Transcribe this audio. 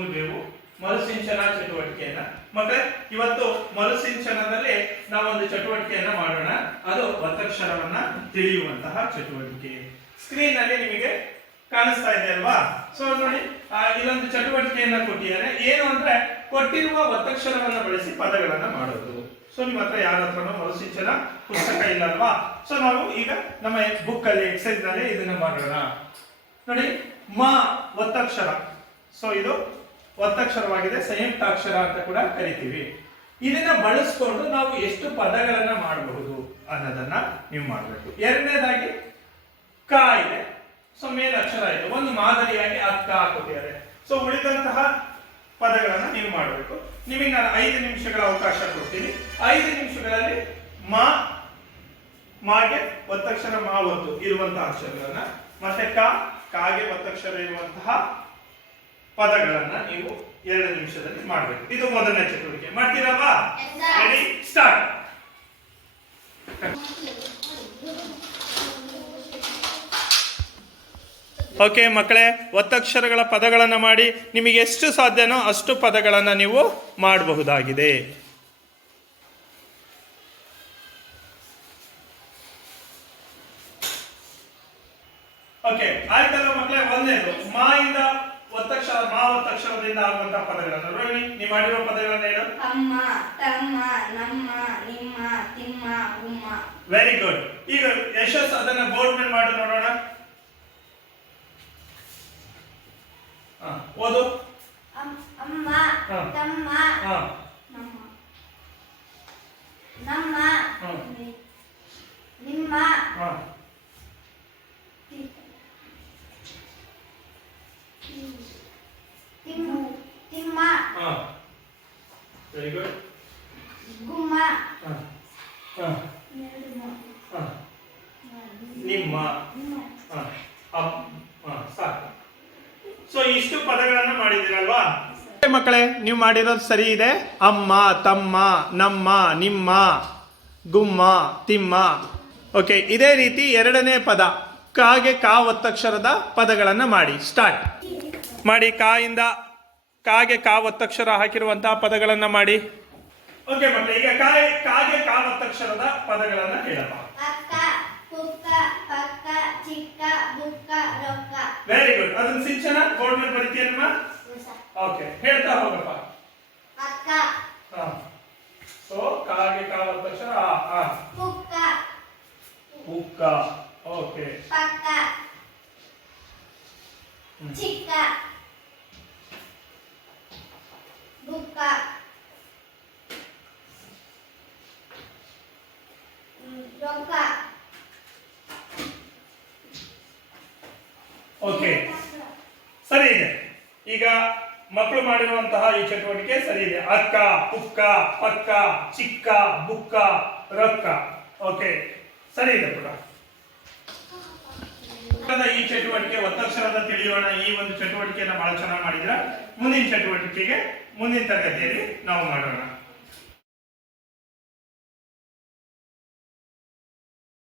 School ಬೇವು ಮರುಸಿಂಚನ ಚಟುವಟಿಕೆಯನ್ನ ಮಕ್ಕಳೇ ಇವತ್ತು ಮರುಸಿಂಚನದಲ್ಲಿ ನಾವೊಂದು ಚಟುವಟಿಕೆಯನ್ನ ಮಾಡೋಣ. ಅದು ಒತ್ತಕ್ಷರವನ್ನ ತಿಳಿಯುವಂತಹ ಚಟುವಟಿಕೆ. ಸ್ಕ್ರೀನ್ ನಲ್ಲಿ ನಿಮಗೆ ಕಾಣಿಸ್ತಾ ಇದೆ ಅಲ್ವಾ? ಸೊ ನೋಡಿ, ಇಲ್ಲೊಂದು ಚಟುವಟಿಕೆಯನ್ನ ಕೊಟ್ಟಿದ್ದಾರೆ. ಏನು ಅಂದ್ರೆ ಕೊಟ್ಟಿರುವ ಒತ್ತಕ್ಷರವನ್ನ ಬಳಸಿ ಪದಗಳನ್ನ ಮಾಡೋದು. ಸೊ ನಿಮ್ಮ ಹತ್ರ ಯಾರ ಹತ್ರನೂ ಮರುಸಿಂಚನ ಪುಸ್ತಕ ಇಲ್ಲ ಅಲ್ವಾ? ಸೊ ನಾವು ಈಗ ನಮ್ಮ ಬುಕ್ ಅಲ್ಲಿ ಎಕ್ಸೈಸ್ ನಲ್ಲಿ ಇದನ್ನ ಮಾಡೋಣ. ನೋಡಿ, ಮ ಒತ್ತಕ್ಷರ. ಸೊ ಇದು ಒತ್ತಕ್ಷರವಾಗಿದೆ, ಸಂಯುಕ್ತಾಕ್ಷರ ಅಂತ ಕೂಡ ಕರಿತೀವಿ. ಇದನ್ನ ಬಳಸ್ಕೊಂಡು ನಾವು ಎಷ್ಟು ಪದಗಳನ್ನ ಮಾಡಬಹುದು ಅನ್ನೋದನ್ನ ನೀವು ಮಾಡಬೇಕು. ಎರಡನೇದಾಗಿ ಕ ಇದೆ. ಸೊ ಮೇಲಕ್ಷರ ಇದೆ. ಒಂದು ಮಾದರಿಯಾಗಿ ಆ ಕ ಕೊಟ್ಟಿದ್ದಾರೆ. ಸೊ ಉಳಿದಂತಹ ಪದಗಳನ್ನ ನೀವು ಮಾಡಬೇಕು. ನಿಮಗೆ ನಾನು 5 ನಿಮಿಷಗಳ ಅವಕಾಶ ಕೊಡ್ತೀನಿ. 5 ನಿಮಿಷಗಳಲ್ಲಿ ಮಾಗೆ ಒತ್ತಕ್ಷರ ಮಾ ಒತ್ತು ಇರುವಂತಹ ಅಕ್ಷರಗಳನ್ನ ಮತ್ತೆ ಕಾಗೆ ಒತ್ತಕ್ಷರ ಇರುವಂತಹ ಪದಗಳನ್ನ ನೀವು 2 ನಿಮಿಷದಲ್ಲಿ ಮಾಡಬೇಕು. ಇದು ಮೊದಲನೇ ಚಟುವಟಿಕೆ. ಮಾಡ್ತೀರಲ್ವಾ? Ready, start. ಓಕೆ ಮಕ್ಕಳೇ, ಒತ್ತಕ್ಷರಗಳ ಪದಗಳನ್ನು ಮಾಡಿ. ನಿಮಗೆ ಎಷ್ಟು ಸಾಧ್ಯನೋ ಅಷ್ಟು ಪದಗಳನ್ನು ನೀವು ಮಾಡಬಹುದಾಗಿದೆ. ಓಕೆ, ಆಯ್ತಲ್ಲ ಮಕ್ಕಳೇ? ಒಂದೇದು ಮಾ ಇಂದ ಒತ್ತಕ್ಷರ, ಮಾ ಒತ್ತಕ್ಷರದಿಂದ ಆಗುವಂತಹ ಪದಗಳನ್ನು ರೋಹಿಣಿ, ನೀವು ಮಾಡಿರುವ ಪದಗಳನ್ನು ಹೇಳು. ಅಮ್ಮ, ತಮ್ಮ, ನಮ್ಮ, ನಿಮ್ಮ, ತಿಮ್ಮ, ಗುಮ್ಮ. Very good. ಈಗ ಯಶಸ್ ಅದನ್ನ ಬೋರ್ಡ್ ಮೇಲೆ ಮಾಡಿ ನೋಡೋಣ. ಓದು. ಅಮ್ಮ, ತಮ್ಮ, ನಮ್ಮ, ನಮ್ಮ, ನಿಮ್ಮ, ತಿಮ್ಮ, ವೆರಿ ಗುಡ್, ಗುಮ್ಮ, ನಿಮ್ಮ, ಸಾಕು. ಸೊ ಇಷ್ಟು ಪದಗಳನ್ನ ಮಾಡಿದಿರಲ್ವಾ ಮಕ್ಕಳೇ? ನೀವು ಮಾಡಿರೋದು ಸರಿ ಇದೆ. ಅಮ್ಮ, ತಮ್ಮ, ನಮ್ಮ, ನಿಮ್ಮ, ಗುಮ್ಮ, ತಿಮ್ಮ. ಓಕೆ, ಇದೇ ರೀತಿ ಎರಡನೇ ಪದ ಕಾಗೆ ಕಾ ಒತ್ತಕ್ಷರದ ಪದಗಳನ್ನ ಮಾಡಿ. ಸ್ಟಾರ್ಟ್ ಮಾಡಿ. ಕಾಯಿಂದ ಕಾಗೆ ಕಾ ಒತ್ತಕ್ಷರ ಹಾಕಿರುವಂತಹ ಪದಗಳನ್ನ ಮಾಡಿ. ಓಕೆ ಮಕ್ಕಳೇ, ಈಗ ಕಾಗೆ ಕಾ ಒತ್ತಕ್ಷರದ ಪದಗಳನ್ನ ಹೇಳಪ್ಪ. ಅಕ್ಕ, ಪುಕ್ಕ, ಪಕ್ಕ, ಚಿಕ್ಕ, ಬುಕ್ಕ, ರೊಕ್ಕ. Very good. ಅದನ್ನ ಸಿಂಚನ ಬೋರ್ಡ್ ಮೇಲೆ ಬರೀತೀಯಮ್ಮ? ಓಕೆ, ಹೇಳ್ತಾ ಹೋಗಪ್ಪ. ಅಕ್ಕ, ಸೊ ಕಾಗೆ ಕಾ ಒತ್ತಕ್ಷರ ಪುಕ್ಕ, ಪುಕ್ಕ. ಓಕೆ, ಪಕ್ಕ, ಚಿಕ್ಕ, ಬುಕ್ಕ, ರೊಕ್ಕ. ಓಕೆ, ಸರಿ ಇದೆ. ಈಗ ಮಕ್ಕಳು ಮಾಡಿರುವಂತಹ ಈ ಚಟುವಟಿಕೆ ಸರಿ ಇದೆ. ಅಕ್ಕ, ಪುಕ್ಕ, ಪಕ್ಕ, ಚಿಕ್ಕ, ಬುಕ್ಕ, ರೊಕ್ಕ. ಓಕೆ, ಸರಿ ಇದೆ ಪುಟ. ಈ ಚಟುವಟಿಕೆ ಒತ್ತಕ್ಷರದ ತಿಳಿಯೋಣ. ಈ ಒಂದು ಚಟುವಟಿಕೆಯನ್ನು ಬಹಳ ಚೆನ್ನಾಗಿ ಮಾಡಿದ್ರ. ಮುಂದಿನ ಚಟುವಟಿಕೆಗೆ ಮುಂದಿನ ತರಗತಿಯಲ್ಲಿ ನಾವು ಮಾಡೋಣ.